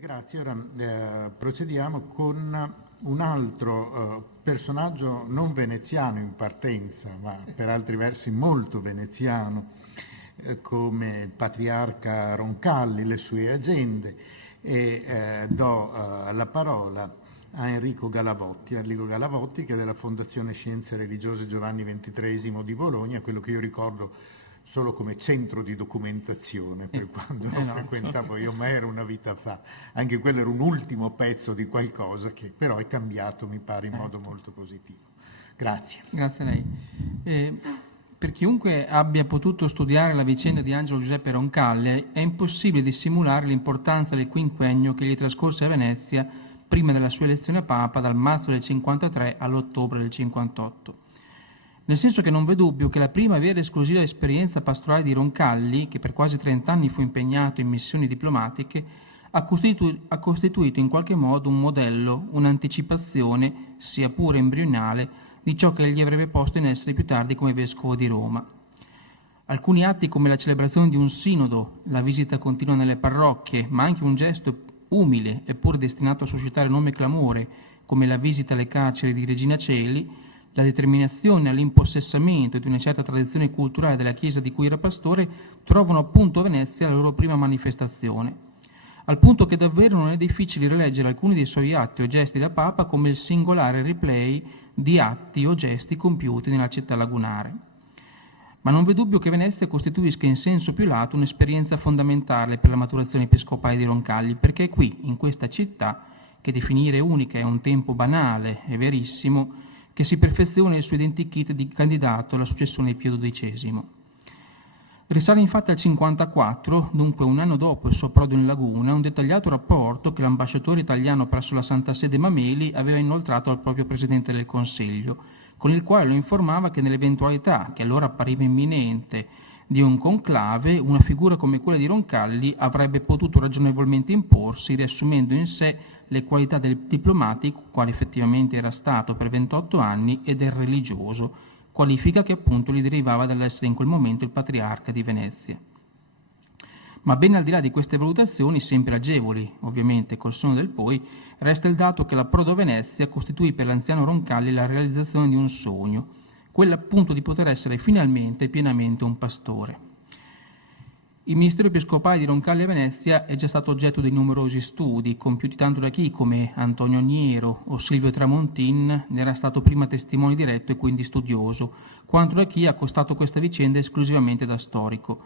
Grazie. Ora procediamo con un altro personaggio non veneziano in partenza, ma per altri versi molto veneziano, come il patriarca Roncalli, le sue agende, e do la parola a Enrico Galavotti, che è della Fondazione Scienze Religiose Giovanni XXIII di Bologna, quello che io ricordo solo come centro di documentazione per quando lo frequentavo io, ma era una vita fa. Anche quello era un ultimo pezzo di qualcosa che però è cambiato, mi pare, in modo molto positivo. Grazie. Grazie a lei. Per chiunque abbia potuto studiare la vicenda di Angelo Giuseppe Roncalli, è impossibile dissimulare l'importanza del quinquennio che gli trascorse a Venezia prima della sua elezione a Papa dal marzo del 53 all'ottobre del 58. Nel senso che non v'è dubbio che la prima vera ed esclusiva esperienza pastorale di Roncalli, che per quasi 30 anni fu impegnato in missioni diplomatiche, ha costituito in qualche modo un modello, un'anticipazione, sia pure embrionale, di ciò che egli avrebbe posto in essere più tardi come vescovo di Roma. Alcuni atti come la celebrazione di un sinodo, la visita continua nelle parrocchie, ma anche un gesto umile eppure destinato a suscitare nome e clamore, come la visita alle carceri di Regina Coeli, la determinazione all'impossessamento di una certa tradizione culturale della Chiesa di cui era pastore, trovano appunto a Venezia la loro prima manifestazione, al punto che davvero non è difficile rileggere alcuni dei suoi atti o gesti da Papa come il singolare replay di atti o gesti compiuti nella città lagunare. Ma non v'è dubbio che Venezia costituisca in senso più lato un'esperienza fondamentale per la maturazione episcopale di Roncalli, perché è qui, in questa città, che definire unica è un tempo banale e verissimo, che si perfeziona il suo identikit di candidato alla successione di Pio XII. Risale infatti al 54, dunque un anno dopo il suo approdo in Laguna, un dettagliato rapporto che l'ambasciatore italiano presso la Santa Sede Mameli aveva inoltrato al proprio Presidente del Consiglio, con il quale lo informava che nell'eventualità, che allora appariva imminente, di un conclave, una figura come quella di Roncalli avrebbe potuto ragionevolmente imporsi, riassumendo in sé le qualità del diplomatico, quale effettivamente era stato per 28 anni, e del religioso, qualifica che appunto gli derivava dall'essere in quel momento il patriarca di Venezia. Ma ben al di là di queste valutazioni, sempre agevoli, ovviamente col sonno del poi, resta il dato che l'approdo a Venezia costituì per l'anziano Roncalli la realizzazione di un sogno, quello appunto di poter essere finalmente e pienamente un pastore. Il ministero episcopale di Roncalli a Venezia è già stato oggetto di numerosi studi, compiuti tanto da chi, come Antonio Agniero o Silvio Tramontin, ne era stato prima testimone diretto e quindi studioso, quanto da chi ha accostato questa vicenda esclusivamente da storico.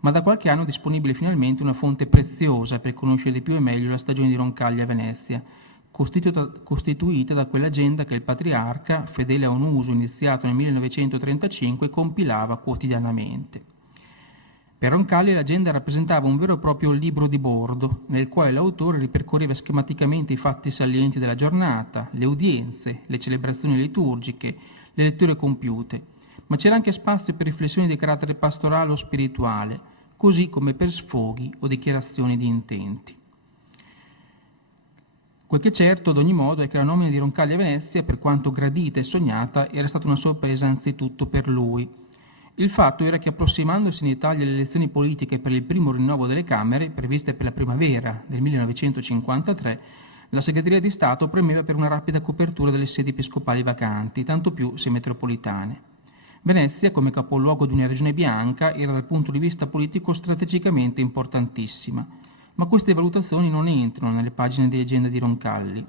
Ma da qualche anno è disponibile finalmente una fonte preziosa per conoscere di più e meglio la stagione di Roncalli a Venezia, costituita da quell'agenda che il patriarca, fedele a un uso iniziato nel 1935, compilava quotidianamente. Per Roncalli l'agenda rappresentava un vero e proprio libro di bordo, nel quale l'autore ripercorreva schematicamente i fatti salienti della giornata, le udienze, le celebrazioni liturgiche, le letture compiute, ma c'era anche spazio per riflessioni di carattere pastorale o spirituale, così come per sfoghi o dichiarazioni di intenti. Quel che è certo, ad ogni modo, è che la nomina di Roncalli a Venezia, per quanto gradita e sognata, era stata una sorpresa anzitutto per lui. Il fatto era che, approssimandosi in Italia le elezioni politiche per il primo rinnovo delle Camere, previste per la primavera del 1953, la Segreteria di Stato premeva per una rapida copertura delle sedi episcopali vacanti, tanto più se metropolitane. Venezia, come capoluogo di una regione bianca, era dal punto di vista politico strategicamente importantissima, ma queste valutazioni non entrano nelle pagine di agenda di Roncalli.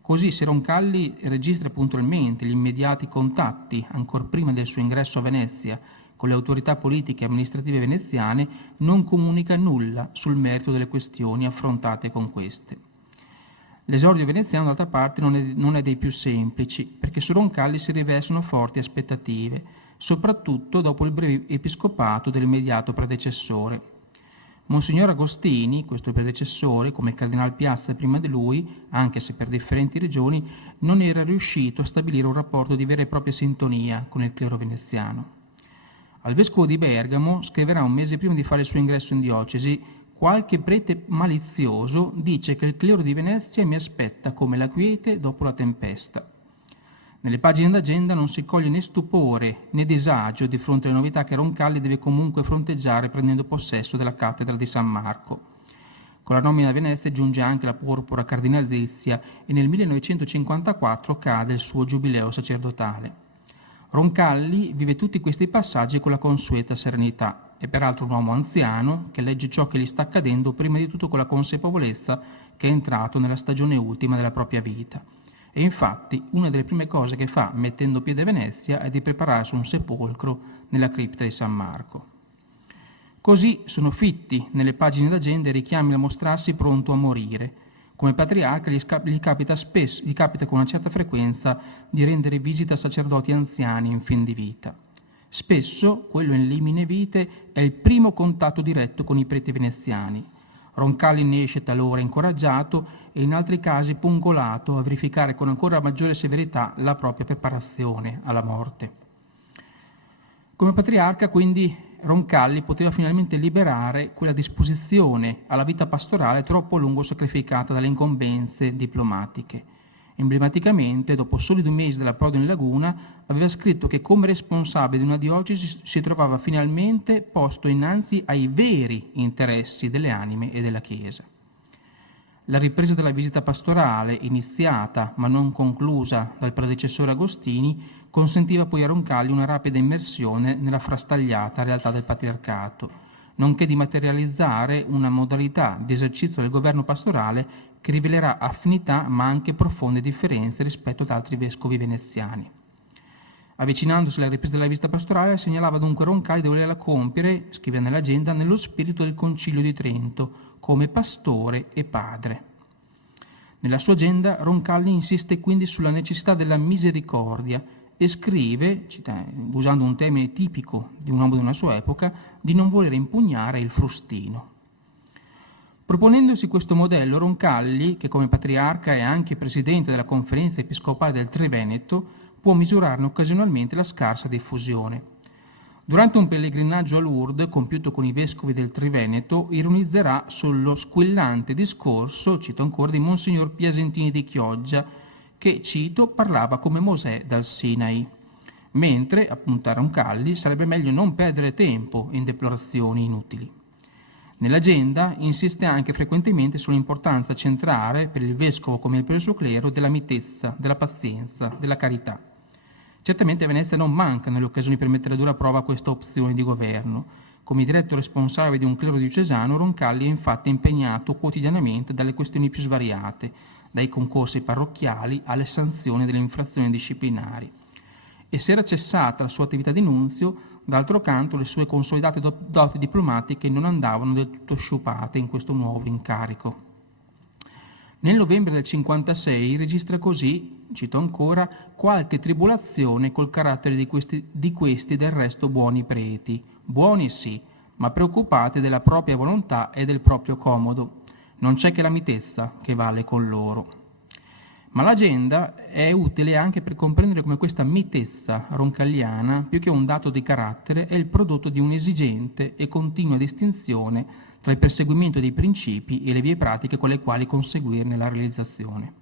Così, se Roncalli registra puntualmente gli immediati contatti, ancor prima del suo ingresso a Venezia, con le autorità politiche e amministrative veneziane, non comunica nulla sul merito delle questioni affrontate con queste. L'esordio veneziano, d'altra parte, non è dei più semplici, perché su Roncalli si riversano forti aspettative, soprattutto dopo il breve episcopato dell'immediato predecessore. Monsignor Agostini, questo predecessore, come Cardinal Piazza prima di lui, anche se per differenti regioni, non era riuscito a stabilire un rapporto di vera e propria sintonia con il clero veneziano. Al vescovo di Bergamo scriverà un mese prima di fare il suo ingresso in diocesi: qualche prete malizioso dice che il clero di Venezia mi aspetta come la quiete dopo la tempesta. Nelle pagine d'agenda non si coglie né stupore né disagio di fronte alle novità che Roncalli deve comunque fronteggiare prendendo possesso della cattedra di San Marco. Con la nomina a Venezia giunge anche la porpora cardinalizia e nel 1954 cade il suo giubileo sacerdotale. Roncalli vive tutti questi passaggi con la consueta serenità. È peraltro un uomo anziano che legge ciò che gli sta accadendo prima di tutto con la consapevolezza che è entrato nella stagione ultima della propria vita. E infatti una delle prime cose che fa mettendo piede a Venezia è di prepararsi un sepolcro nella cripta di San Marco. Così sono fitti nelle pagine d'agenda i richiami a mostrarsi pronto a morire. Come patriarca gli capita con una certa frequenza di rendere visita a sacerdoti anziani in fin di vita. Spesso, quello in limine vite, è il primo contatto diretto con i preti veneziani. Roncalli ne esce talora incoraggiato e in altri casi pungolato a verificare con ancora maggiore severità la propria preparazione alla morte. Come patriarca, quindi, Roncalli poteva finalmente liberare quella disposizione alla vita pastorale troppo a lungo sacrificata dalle incombenze diplomatiche. Emblematicamente, dopo soli 2 mesi dall'approdo in laguna, aveva scritto che come responsabile di una diocesi si trovava finalmente posto innanzi ai veri interessi delle anime e della Chiesa. La ripresa della visita pastorale, iniziata ma non conclusa dal predecessore Agostini, consentiva poi a Roncalli una rapida immersione nella frastagliata realtà del patriarcato, nonché di materializzare una modalità di esercizio del governo pastorale che rivelerà affinità ma anche profonde differenze rispetto ad altri vescovi veneziani. Avvicinandosi alla ripresa della visita pastorale, segnalava dunque Roncalli di volerla compiere, scrive nell'agenda, nello spirito del Concilio di Trento, come pastore e padre. Nella sua agenda Roncalli insiste quindi sulla necessità della misericordia e scrive, usando un termine tipico di un uomo di una sua epoca, di non voler impugnare il frustino. Proponendosi questo modello, Roncalli, che come patriarca è anche presidente della Conferenza Episcopale del Triveneto, può misurarne occasionalmente la scarsa diffusione. Durante un pellegrinaggio a Lourdes, compiuto con i vescovi del Triveneto, ironizzerà sullo squillante discorso, cito ancora, di Monsignor Piasentini di Chioggia, che, cito, parlava come Mosè dal Sinai. Mentre, appunto a Roncalli, sarebbe meglio non perdere tempo in deplorazioni inutili. Nell'agenda insiste anche frequentemente sull'importanza centrale per il vescovo come per il suo clero della mitezza, della pazienza, della carità. Certamente a Venezia non mancano le occasioni per mettere a dura prova questa opzione di governo. Come diretto responsabile di un clero diocesano, Roncalli è infatti impegnato quotidianamente dalle questioni più svariate, dai concorsi parrocchiali alle sanzioni delle infrazioni disciplinari. E se era cessata la sua attività di nunzio, d'altro canto le sue consolidate doti diplomatiche non andavano del tutto sciupate in questo nuovo incarico. Nel novembre del 56 registra così, cito ancora, qualche tribolazione col carattere di questi del resto buoni preti. Buoni sì, ma preoccupati della propria volontà e del proprio comodo. Non c'è che la mitezza che vale con loro. Ma l'agenda è utile anche per comprendere come questa mitezza roncalliana, più che un dato di carattere, è il prodotto di un'esigente e continua distinzione tra il perseguimento dei principi e le vie pratiche con le quali conseguirne la realizzazione.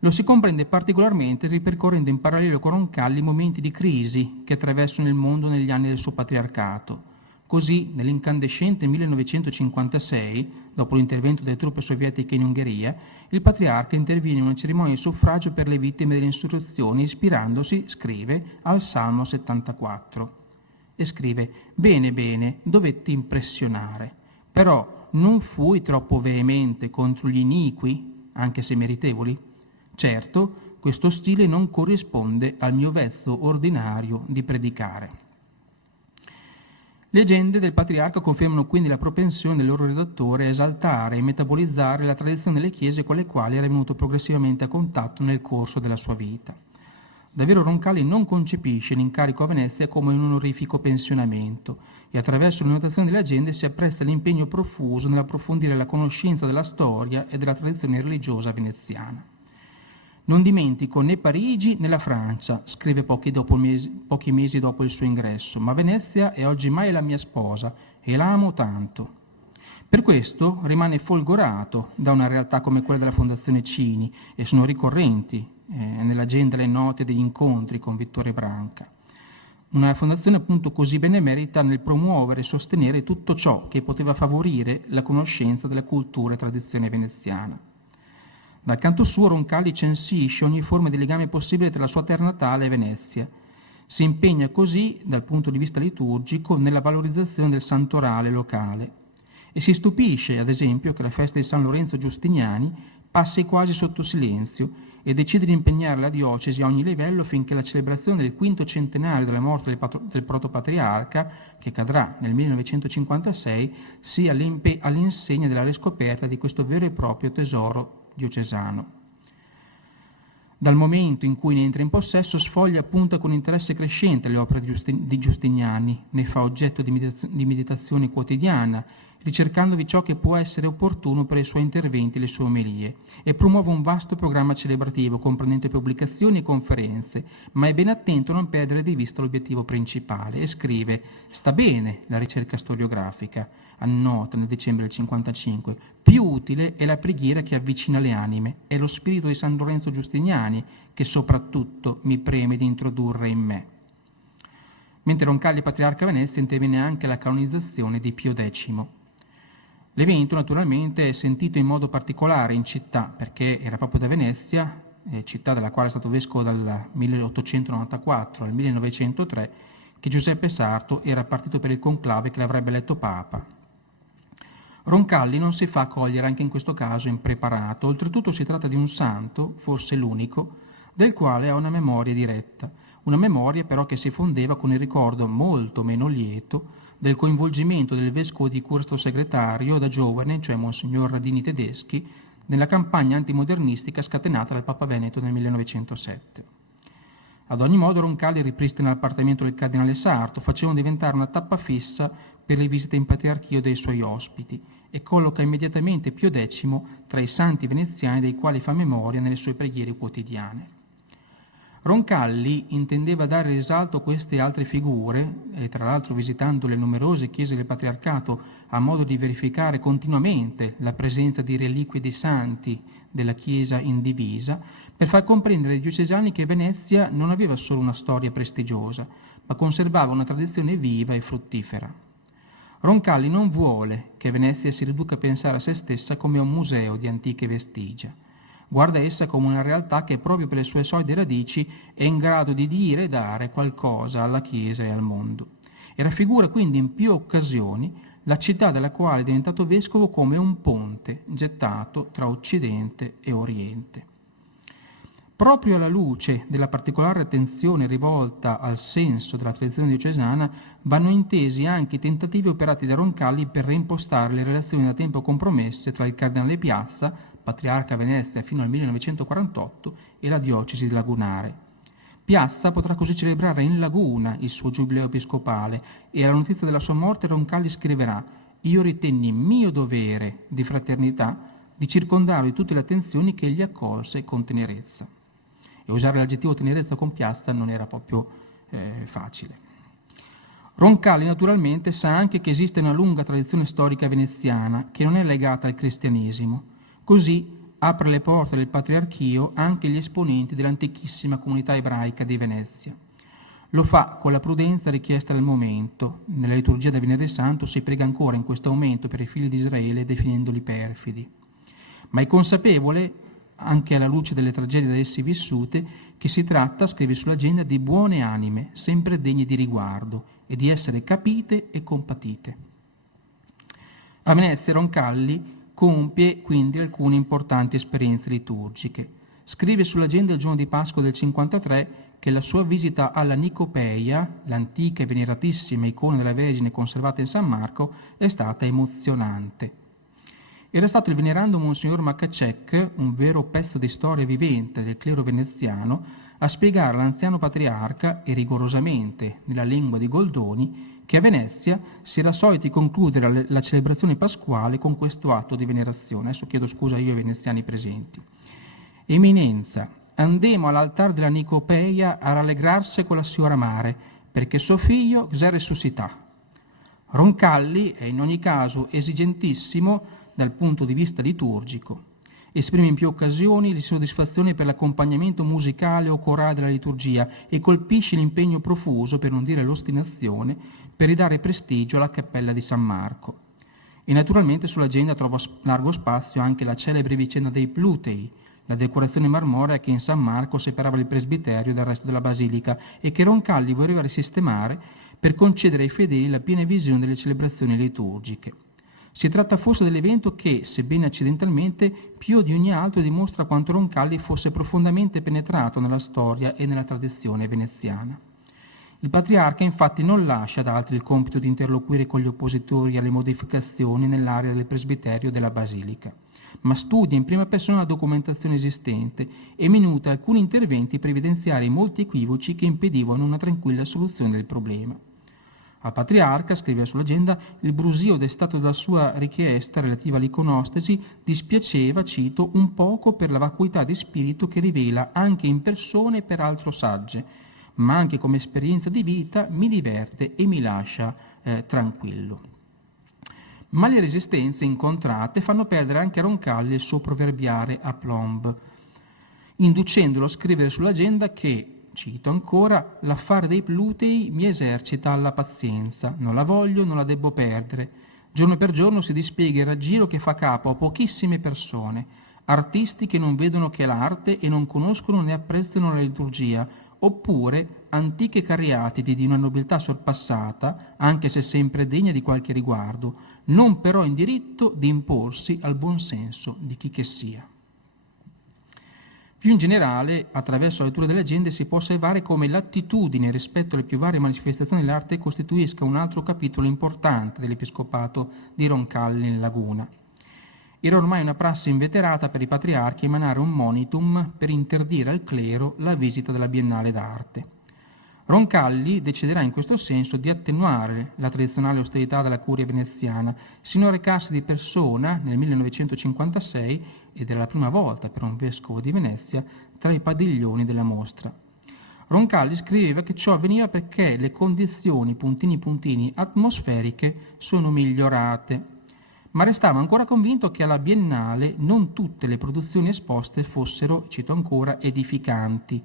Lo si comprende particolarmente ripercorrendo in parallelo con Roncalli momenti di crisi che attraversano il mondo negli anni del suo patriarcato. Così, nell'incandescente 1956, dopo l'intervento delle truppe sovietiche in Ungheria, il patriarca interviene in una cerimonia di suffragio per le vittime delle insurrezioni, ispirandosi, scrive, al Salmo 74. E scrive: «Bene, bene, dovetti impressionare, però non fui troppo veemente contro gli iniqui, anche se meritevoli? Certo, questo stile non corrisponde al mio vezzo ordinario di predicare». Le agende del patriarca confermano quindi la propensione del loro redattore a esaltare e metabolizzare la tradizione delle chiese con le quali era venuto progressivamente a contatto nel corso della sua vita. Davvero Roncalli non concepisce l'incarico a Venezia come un onorifico pensionamento e attraverso le notazioni delle agende si appresta l'impegno profuso nell'approfondire la conoscenza della storia e della tradizione religiosa veneziana. Non dimentico né Parigi né la Francia, scrive pochi mesi dopo il suo ingresso, ma Venezia è oggi mai la mia sposa e la amo tanto. Per questo rimane folgorato da una realtà come quella della Fondazione Cini e sono ricorrenti nell'agenda le note degli incontri con Vittore Branca. una fondazione appunto così benemerita nel promuovere e sostenere tutto ciò che poteva favorire la conoscenza della cultura e tradizione veneziana. Dal canto suo Roncalli censisce ogni forma di legame possibile tra la sua terra natale e Venezia. Si impegna così, dal punto di vista liturgico, nella valorizzazione del santorale locale e si stupisce, ad esempio, che la festa di San Lorenzo Giustiniani passi quasi sotto silenzio e decide di impegnare la diocesi a ogni livello finché la celebrazione del quinto centenario della morte del protopatriarca, che cadrà nel 1956, sia all'insegna della riscoperta di questo vero e proprio tesoro diocesano. Dal momento in cui ne entra in possesso, sfoglia appunto con interesse crescente le opere di Giustiniani, ne fa oggetto di meditazione quotidiana, ricercandovi ciò che può essere opportuno per i suoi interventi e le sue omelie, e promuove un vasto programma celebrativo comprendente pubblicazioni e conferenze, ma è ben attento a non perdere di vista l'obiettivo principale e scrive: «Sta bene la ricerca storiografica», annota nel dicembre del 55, «più utile è la preghiera che avvicina le anime, è lo spirito di San Lorenzo Giustiniani che soprattutto mi preme di introdurre in me». Mentre Roncalli patriarca a Venezia interviene anche la canonizzazione di Pio X. L'evento naturalmente è sentito in modo particolare in città, perché era proprio da Venezia, città della quale è stato vescovo dal 1894 al 1903, che Giuseppe Sarto era partito per il conclave che l'avrebbe eletto Papa. Roncalli non si fa cogliere anche in questo caso impreparato, oltretutto si tratta di un santo, forse l'unico, del quale ha una memoria diretta, una memoria però che si fondeva con il ricordo molto meno lieto del coinvolgimento del vescovo di Cursto Segretario da giovane, cioè Monsignor Radini Tedeschi, nella campagna antimodernistica scatenata dal Papa Veneto nel 1907. Ad ogni modo Roncalli ripristina l'appartamento del cardinale Sarto, facendo diventare una tappa fissa per le visite in patriarchio dei suoi ospiti e colloca immediatamente Pio X tra i santi veneziani dei quali fa memoria nelle sue preghiere quotidiane. Roncalli intendeva dare risalto a queste altre figure, e tra l'altro visitando le numerose chiese del patriarcato a modo di verificare continuamente la presenza di reliquie di santi della Chiesa in divisa, per far comprendere ai diocesani che Venezia non aveva solo una storia prestigiosa, ma conservava una tradizione viva e fruttifera. Roncalli non vuole che Venezia si riduca a pensare a se stessa come a un museo di antiche vestigia. Guarda essa come una realtà che proprio per le sue solide radici è in grado di dire e dare qualcosa alla Chiesa e al mondo. E raffigura quindi in più occasioni la città della quale è diventato vescovo come un ponte gettato tra Occidente e Oriente. Proprio alla luce della particolare attenzione rivolta al senso della tradizione diocesana vanno intesi anche i tentativi operati da Roncalli per reimpostare le relazioni da tempo compromesse tra il cardinale Piazza, patriarca a Venezia fino al 1948, e la diocesi lagunare. Piazza potrà così celebrare in Laguna il suo giubileo episcopale e alla notizia della sua morte Roncalli scriverà: «Io ritenni mio dovere di fraternità di circondarlo di tutte le attenzioni che egli accolse con tenerezza». E usare l'aggettivo tenerezza con Piazza non era proprio facile. Roncalli naturalmente sa anche che esiste una lunga tradizione storica veneziana che non è legata al cristianesimo. Così apre le porte del patriarchio anche agli esponenti dell'antichissima comunità ebraica di Venezia. Lo fa con la prudenza richiesta dal momento. Nella liturgia del Venerdì Santo si prega ancora in questo momento per i figli di Israele definendoli perfidi. Ma è consapevole, anche alla luce delle tragedie da essi vissute, che si tratta, scrive sull'agenda, di buone anime, sempre degne di riguardo e di essere capite e compatite. A Venezia Roncalli compie quindi alcune importanti esperienze liturgiche. Scrive sull'agenda il giorno di Pasqua del 53 che la sua visita alla Nicopeia, l'antica e veneratissima icona della Vergine conservata in San Marco, è stata emozionante. Era stato il venerando Monsignor Macacek, un vero pezzo di storia vivente del clero veneziano, a spiegare all'anziano patriarca, e rigorosamente nella lingua di Goldoni, che a Venezia si era soliti concludere la celebrazione pasquale con questo atto di venerazione. Adesso chiedo scusa io ai veneziani presenti. Eminenza, andemo all'altar della Nicopeia a rallegrarsi con la signora Mare, perché suo figlio s'è resuscità. Roncalli è in ogni caso esigentissimo dal punto di vista liturgico esprime in più occasioni l'insoddisfazione per l'accompagnamento musicale o corale della liturgia e colpisce l'impegno profuso, per non dire l'ostinazione, per ridare prestigio alla cappella di San Marco. E naturalmente sull'agenda trova largo spazio anche la celebre vicenda dei Plutei, la decorazione marmorea che in San Marco separava il presbiterio dal resto della basilica e che Roncalli voleva risistemare per concedere ai fedeli la piena visione delle celebrazioni liturgiche. Si tratta forse dell'evento che, sebbene accidentalmente, più di ogni altro dimostra quanto Roncalli fosse profondamente penetrato nella storia e nella tradizione veneziana. Il patriarca infatti non lascia ad altri il compito di interloquire con gli oppositori alle modificazioni nell'area del presbiterio della basilica, ma studia in prima persona la documentazione esistente e minuta alcuni interventi per evidenziare i molti equivoci che impedivano una tranquilla soluzione del problema. Al patriarca, scrive sull'agenda, il brusio destato dalla sua richiesta relativa all'iconostasi dispiaceva, cito, un poco per la vacuità di spirito che rivela anche in persone peraltro sagge, ma anche come esperienza di vita mi diverte e mi lascia tranquillo. Ma le resistenze incontrate fanno perdere anche a Roncalli il suo proverbiale aplomb, inducendolo a scrivere sull'agenda che, cito ancora, l'affare dei Plutei mi esercita alla pazienza, non la voglio, non la debbo perdere. Giorno per giorno si dispiega il raggiro che fa capo a pochissime persone, artisti che non vedono che l'arte e non conoscono né apprezzano la liturgia, oppure antiche cariatidi di una nobiltà sorpassata, anche se sempre degna di qualche riguardo, non però in diritto di imporsi al buon senso di chi che sia. Più in generale, attraverso la lettura delle agende si può osservare come l'attitudine rispetto alle più varie manifestazioni dell'arte costituisca un altro capitolo importante dell'episcopato di Roncalli in Laguna. Era ormai una prassi inveterata per i patriarchi emanare un monitum per interdire al clero la visita della Biennale d'arte. Roncalli deciderà in questo senso di attenuare la tradizionale austerità della curia veneziana, sino a recarsi di persona nel 1956, ed era la prima volta per un vescovo di Venezia, tra i padiglioni della mostra. Roncalli scriveva che ciò avveniva perché le condizioni puntini atmosferiche sono migliorate, ma restava ancora convinto che alla Biennale non tutte le produzioni esposte fossero, cito ancora, edificanti.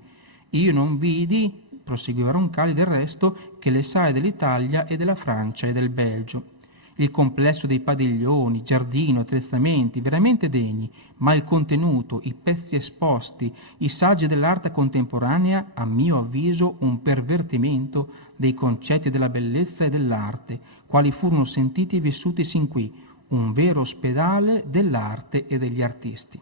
Io non vidi, proseguiva Roncalli, del resto, che le sale dell'Italia e della Francia e del Belgio. Il complesso dei padiglioni, giardino, attrezzamenti, veramente degni, ma il contenuto, i pezzi esposti, i saggi dell'arte contemporanea, a mio avviso, un pervertimento dei concetti della bellezza e dell'arte, quali furono sentiti e vissuti sin qui, un vero ospedale dell'arte e degli artisti.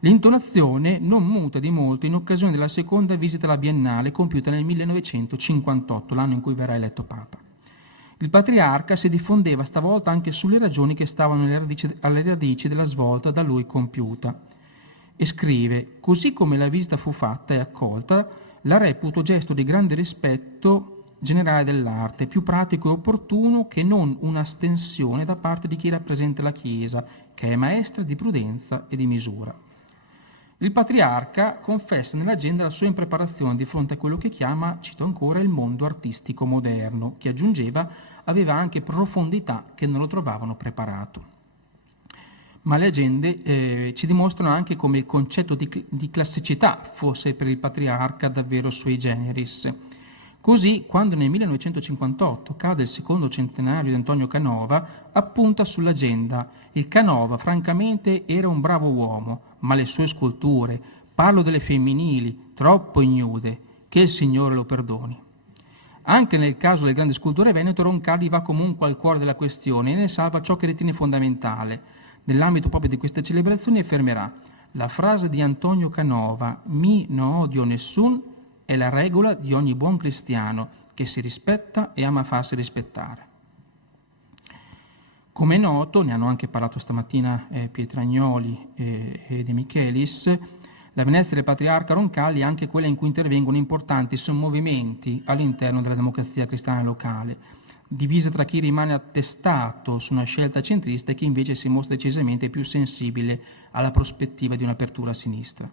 L'intonazione non muta di molto in occasione della seconda visita alla Biennale compiuta nel 1958, l'anno in cui verrà eletto Papa. Il patriarca si diffondeva stavolta anche sulle ragioni che stavano alle radici della svolta da lui compiuta e scrive: così come la visita fu fatta e accolta, la reputo gesto di grande rispetto generale dell'arte, più pratico e opportuno che non un'astensione da parte di chi rappresenta la Chiesa, che è maestra di prudenza e di misura. Il patriarca confessa nell'agenda la sua impreparazione di fronte a quello che chiama, cito ancora, il mondo artistico moderno, che aggiungeva aveva anche profondità che non lo trovavano preparato. Ma le agende ci dimostrano anche come il concetto di classicità fosse per il patriarca davvero sui generis. Così, quando nel 1958 cade il secondo centenario di Antonio Canova, appunta sull'agenda: il Canova francamente era un bravo uomo, ma le sue sculture, parlo delle femminili, troppo ignude, che il Signore lo perdoni. Anche nel caso del grande scultore veneto, Roncalli va comunque al cuore della questione e ne salva ciò che ritiene fondamentale. Nell'ambito proprio di queste celebrazioni affermerà: la frase di Antonio Canova, mi non odio nessun, è la regola di ogni buon cristiano che si rispetta e ama farsi rispettare. Come è noto, ne hanno anche parlato stamattina Pietragnoli e De Michelis, la Venezia del patriarca Roncalli è anche quella in cui intervengono importanti sommovimenti all'interno della democrazia cristiana locale, divisa tra chi rimane attestato su una scelta centrista e chi invece si mostra decisamente più sensibile alla prospettiva di un'apertura a sinistra.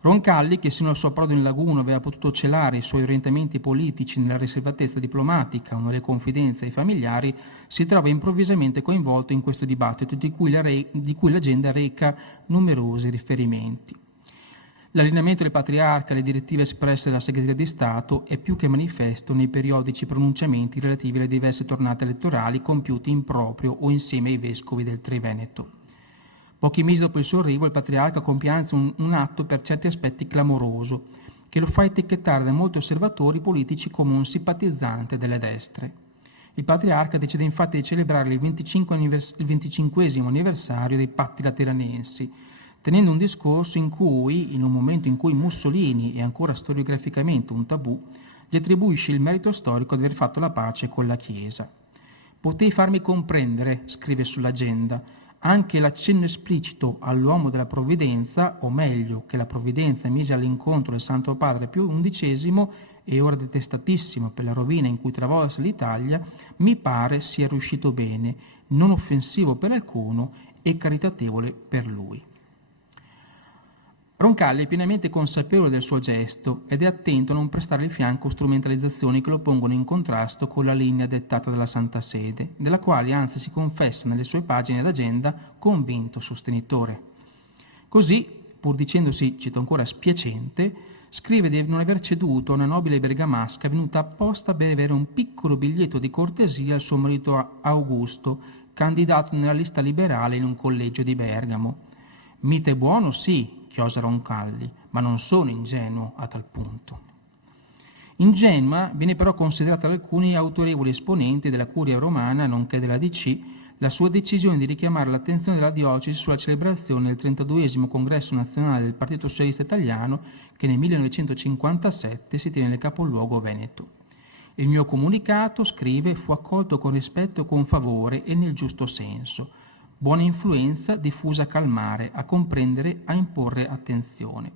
Roncalli, che sino al suo approdo in Laguna aveva potuto celare i suoi orientamenti politici nella riservatezza diplomatica o nelle confidenze ai familiari, si trova improvvisamente coinvolto in questo dibattito di cui l'agenda reca numerosi riferimenti. L'allineamento del patriarca alle direttive espresse dalla Segreteria di Stato è più che manifesto nei periodici pronunciamenti relativi alle diverse tornate elettorali compiute in proprio o insieme ai vescovi del Triveneto. Pochi mesi dopo il suo arrivo, il patriarca compie anzi un atto per certi aspetti clamoroso, che lo fa etichettare da molti osservatori politici come un simpatizzante delle destre. Il patriarca decide infatti di celebrare il 25esimo anniversario dei Patti Lateranensi, tenendo un discorso in cui, in un momento in cui Mussolini è ancora storiograficamente un tabù, gli attribuisce il merito storico di aver fatto la pace con la Chiesa. Potei farmi comprendere, scrive sull'agenda, anche l'accenno esplicito all'uomo della provvidenza, o meglio, che la provvidenza mise all'incontro del Santo Padre Pio XI e ora detestatissimo per la rovina in cui travolse l'Italia, mi pare sia riuscito bene, non offensivo per alcuno e caritatevole per lui. Roncalli è pienamente consapevole del suo gesto ed è attento a non prestare il fianco a strumentalizzazioni che lo pongono in contrasto con la linea dettata dalla Santa Sede, della quale anzi si confessa nelle sue pagine d'agenda convinto sostenitore. Così, pur dicendosi, cito ancora, spiacente, scrive di non aver ceduto a una nobile bergamasca venuta apposta per avere un piccolo biglietto di cortesia al suo marito Augusto, candidato nella lista liberale in un collegio di Bergamo. Mite buono, sì, chiosa Roncalli, ma non sono ingenuo a tal punto. Ingenua viene però considerata da alcuni autorevoli esponenti della Curia Romana, nonché della DC, la sua decisione di richiamare l'attenzione della diocesi sulla celebrazione del 32esimo congresso nazionale del Partito Socialista Italiano che nel 1957 si tiene nel capoluogo veneto. Il mio comunicato, scrive, fu accolto con rispetto e con favore e nel giusto senso. Buona influenza diffusa a calmare, a comprendere, a imporre attenzione.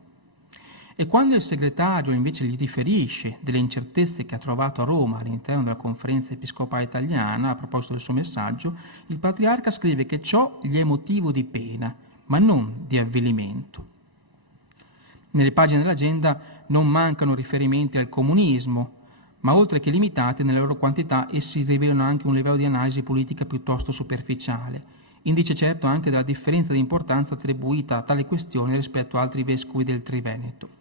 E quando il segretario invece gli riferisce delle incertezze che ha trovato a Roma all'interno della Conferenza Episcopale Italiana a proposito del suo messaggio, il patriarca scrive che ciò gli è motivo di pena, ma non di avvilimento. Nelle pagine dell'agenda non mancano riferimenti al comunismo, ma oltre che limitati nella loro quantità, essi rivelano anche un livello di analisi politica piuttosto superficiale, indice certo anche della differenza di importanza attribuita a tale questione rispetto a altri vescovi del Triveneto.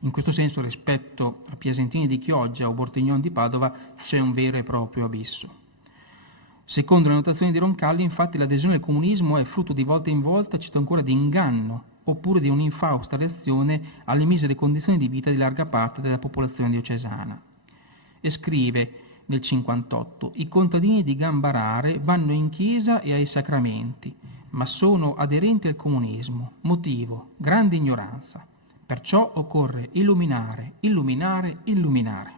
In questo senso, rispetto a Piasentini di Chioggia o Bortignon di Padova, c'è un vero e proprio abisso. Secondo le notazioni di Roncalli, infatti, l'adesione al comunismo è frutto di volta in volta, cito ancora, di inganno, oppure di un'infausta reazione alle misere condizioni di vita di larga parte della popolazione diocesana. E scrive nel 58, i contadini di Gambarare vanno in chiesa e ai sacramenti, ma sono aderenti al comunismo. Motivo, grande ignoranza. Perciò occorre illuminare, illuminare, illuminare.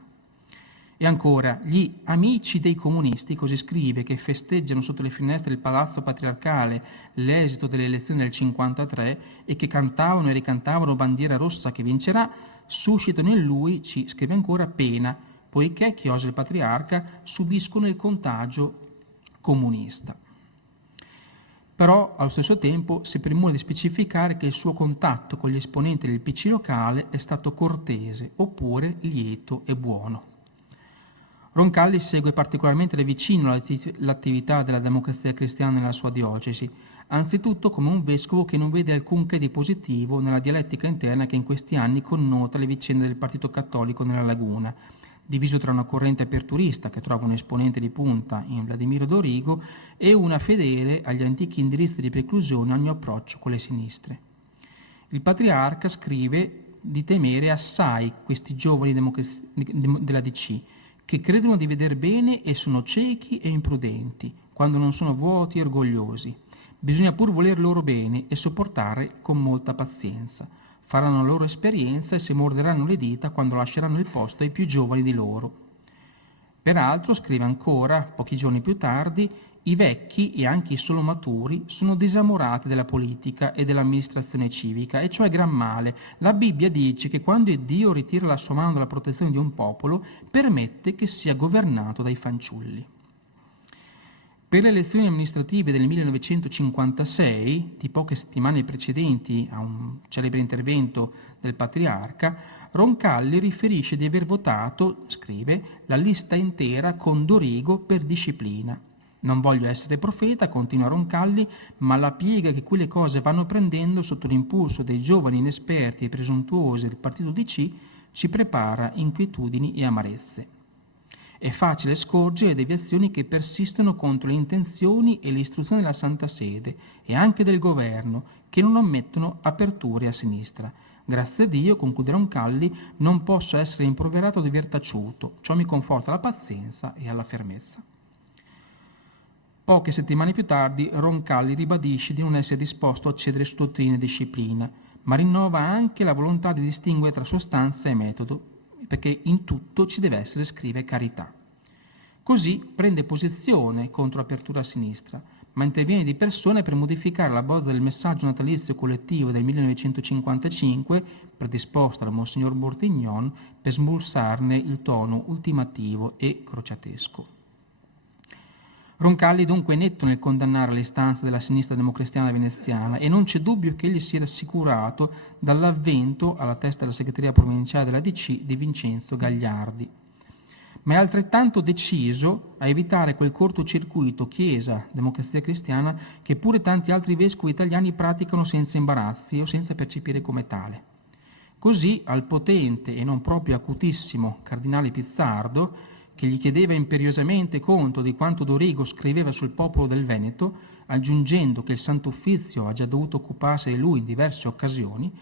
E ancora, gli amici dei comunisti, così scrive, che festeggiano sotto le finestre del Palazzo Patriarcale l'esito delle elezioni del 53 e che cantavano e ricantavano bandiera rossa che vincerà, suscitano in lui, ci scrive ancora, pena, poiché, chiosa il patriarca, subiscono il contagio comunista. Però, allo stesso tempo, si premura di specificare che il suo contatto con gli esponenti del PC locale è stato cortese, oppure lieto e buono. Roncalli segue particolarmente da vicino l'attività della Democrazia Cristiana nella sua diocesi, anzitutto come un vescovo che non vede alcun che di positivo nella dialettica interna che in questi anni connota le vicende del Partito Cattolico nella Laguna, diviso tra una corrente aperturista che trova un esponente di punta in Vladimiro Dorigo e una fedele agli antichi indirizzi di preclusione a ogni approccio con le sinistre. Il patriarca scrive di temere assai questi giovani della DC, che credono di veder bene e sono ciechi e imprudenti, quando non sono vuoti e orgogliosi. Bisogna pur voler loro bene e sopportare con molta pazienza. Faranno la loro esperienza e si morderanno le dita quando lasceranno il posto ai più giovani di loro. Peraltro, scrive ancora, pochi giorni più tardi, i vecchi e anche i solo maturi sono disamorati della politica e dell'amministrazione civica, e ciò è gran male. La Bibbia dice che quando Dio ritira la sua mano dalla protezione di un popolo, permette che sia governato dai fanciulli. Per le elezioni amministrative del 1956, di poche settimane precedenti a un celebre intervento del Patriarca, Roncalli riferisce di aver votato, scrive, la lista intera con Dorigo per disciplina. Non voglio essere profeta, continua Roncalli, ma la piega che quelle cose vanno prendendo sotto l'impulso dei giovani inesperti e presuntuosi del partito DC ci prepara inquietudini e amarezze. È facile scorgere deviazioni che persistono contro le intenzioni e le istruzioni della Santa Sede e anche del governo, che non ammettono aperture a sinistra. Grazie a Dio, conclude Roncalli, non posso essere improverato di aver taciuto. Ciò mi conforta la pazienza e alla fermezza. Poche settimane più tardi, Roncalli ribadisce di non essere disposto a cedere su dottrina e disciplina, ma rinnova anche la volontà di distinguere tra sostanza e metodo, perché in tutto ci deve essere, scrive, carità. Così prende posizione contro l'apertura a sinistra, ma interviene di persona per modificare la bozza del messaggio natalizio collettivo del 1955, predisposta da Monsignor Bortignon, per smussarne il tono ultimativo e crociatesco. Roncalli dunque è netto nel condannare l'istanza della sinistra democristiana veneziana e non c'è dubbio che egli sia rassicurato dall'avvento alla testa della segreteria provinciale della DC di Vincenzo Gagliardi. Ma è altrettanto deciso a evitare quel cortocircuito Chiesa, democrazia cristiana, che pure tanti altri vescovi italiani praticano senza imbarazzi o senza percepire come tale. Così al potente e non proprio acutissimo cardinale Pizzardo, che gli chiedeva imperiosamente conto di quanto Dorigo scriveva sul popolo del Veneto, aggiungendo che il Santo Uffizio ha già dovuto occuparsi di lui in diverse occasioni,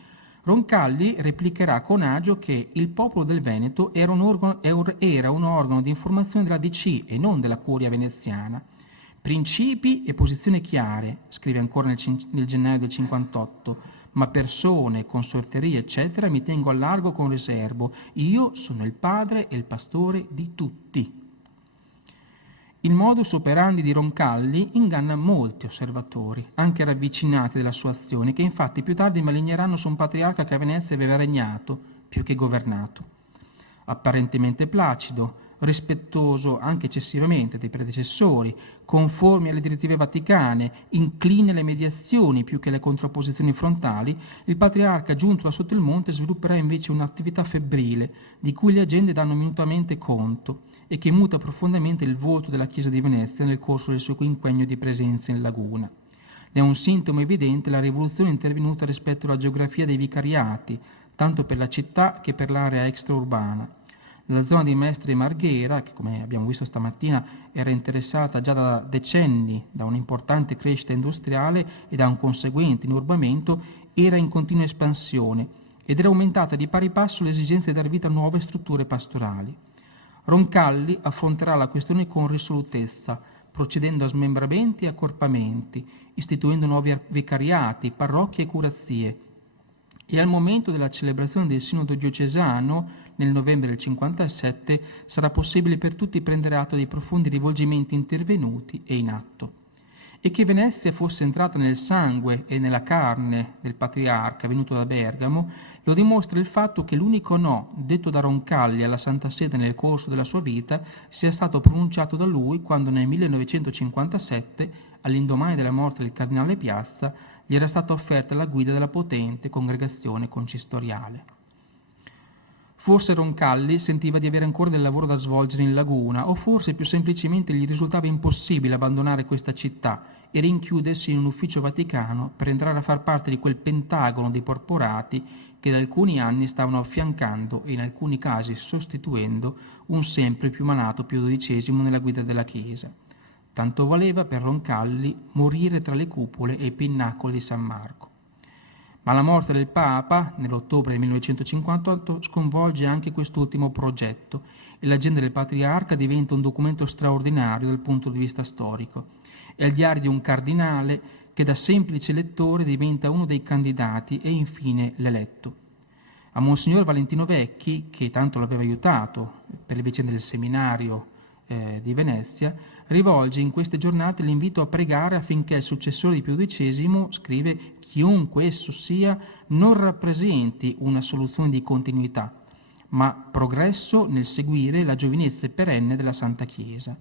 Roncalli replicherà con agio che il popolo del Veneto era un organo di informazione della DC e non della curia veneziana. Principi e posizioni chiare, scrive ancora nel gennaio del 58, ma persone, consorterie, eccetera, mi tengo a largo con riservo. Io sono il padre e il pastore di tutti. Il modus operandi di Roncalli inganna molti osservatori, anche ravvicinati della sua azione, che infatti più tardi maligneranno su un patriarca che a Venezia aveva regnato più che governato. Apparentemente placido, rispettoso anche eccessivamente dei predecessori, conformi alle direttive vaticane, incline alle mediazioni più che alle contrapposizioni frontali, il patriarca giunto da sotto il monte svilupperà invece un'attività febbrile, di cui le agende danno minutamente conto, e che muta profondamente il volto della Chiesa di Venezia nel corso del suo quinquennio di presenza in laguna. Ne è un sintomo evidente la rivoluzione intervenuta rispetto alla geografia dei vicariati, tanto per la città che per l'area extraurbana. La zona di Mestre e Marghera, che come abbiamo visto stamattina era interessata già da decenni da un'importante crescita industriale e da un conseguente inurbamento, era in continua espansione ed era aumentata di pari passo l'esigenza di dar vita a nuove strutture pastorali. Roncalli affronterà la questione con risolutezza, procedendo a smembramenti e accorpamenti, istituendo nuovi vicariati, parrocchie e curazie. E al momento della celebrazione del Sinodo diocesano, nel novembre del 57, sarà possibile per tutti prendere atto dei profondi rivolgimenti intervenuti e in atto. E che Venezia fosse entrata nel sangue e nella carne del patriarca venuto da Bergamo, lo dimostra il fatto che l'unico no detto da Roncalli alla Santa Sede nel corso della sua vita sia stato pronunciato da lui quando nel 1957, all'indomani della morte del cardinale Piazza, gli era stata offerta la guida della potente congregazione consistoriale. Forse Roncalli sentiva di avere ancora del lavoro da svolgere in laguna, o forse più semplicemente gli risultava impossibile abbandonare questa città e rinchiudersi in un ufficio vaticano per entrare a far parte di quel pentagono di porporati che da alcuni anni stavano affiancando e in alcuni casi sostituendo un sempre più malato Pio XII nella guida della Chiesa. Tanto valeva per Roncalli morire tra le cupole e i pinnacoli di San Marco. Ma la morte del Papa, nell'ottobre del 1958, sconvolge anche quest'ultimo progetto e l'agenda del Patriarca diventa un documento straordinario dal punto di vista storico. È il diario di un cardinale che da semplice lettore diventa uno dei candidati e infine l'eletto. A Monsignor Valentino Vecchi, che tanto l'aveva aiutato per le vicende del seminario di Venezia, rivolge in queste giornate l'invito a pregare affinché il successore di Pio XII, scrive, chiunque esso sia, non rappresenti una soluzione di continuità, ma progresso nel seguire la giovinezza perenne della Santa Chiesa.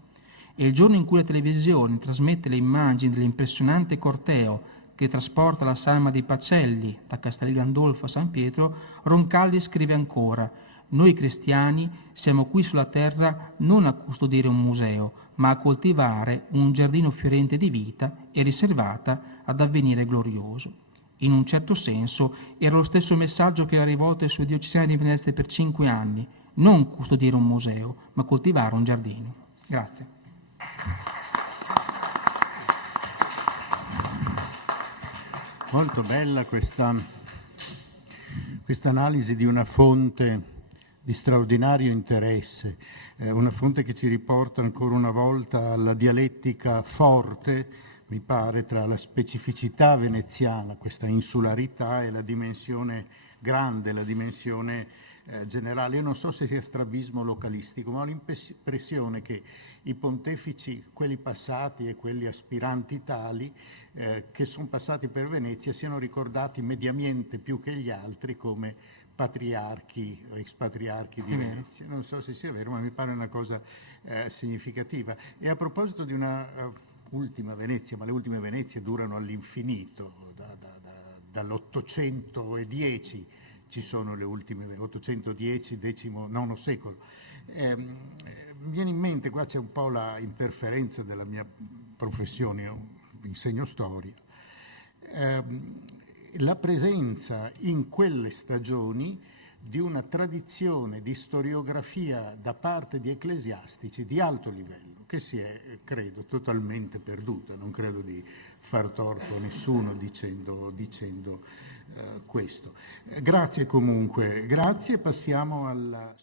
E il giorno in cui la televisione trasmette le immagini dell'impressionante corteo che trasporta la salma dei Pacelli da Castel Gandolfo a San Pietro, Roncalli scrive ancora: «Noi cristiani siamo qui sulla terra non a custodire un museo, ma a coltivare un giardino fiorente di vita e riservata ad avvenire glorioso». In un certo senso era lo stesso messaggio che era rivolto ai suoi diocesani di Venezia per 5 anni: non custodire un museo, ma coltivare un giardino. Grazie. Molto bella questa analisi di una fonte di straordinario interesse, una fonte che ci riporta ancora una volta alla dialettica forte, mi pare, tra la specificità veneziana, questa insularità, e la dimensione grande, la dimensione generale. Io non so se sia strabismo localistico, ma ho l'impressione che i pontefici, quelli passati e quelli aspiranti tali, che sono passati per Venezia, siano ricordati mediamente più che gli altri come patriarchi o expatriarchi di Venezia. Non so se sia vero, ma mi pare una cosa significativa. E a proposito di una ultima Venezia, ma le ultime Venezie durano all'infinito, dall'810 ci sono le ultime, 810, XIX secolo. Mi viene in mente, qua c'è un po' la interferenza della mia professione, io insegno storia, la presenza in quelle stagioni di una tradizione di storiografia da parte di ecclesiastici di alto livello, che si è, credo, totalmente perduta. Non credo di far torto a nessuno dicendo questo. Grazie comunque, grazie. Passiamo alla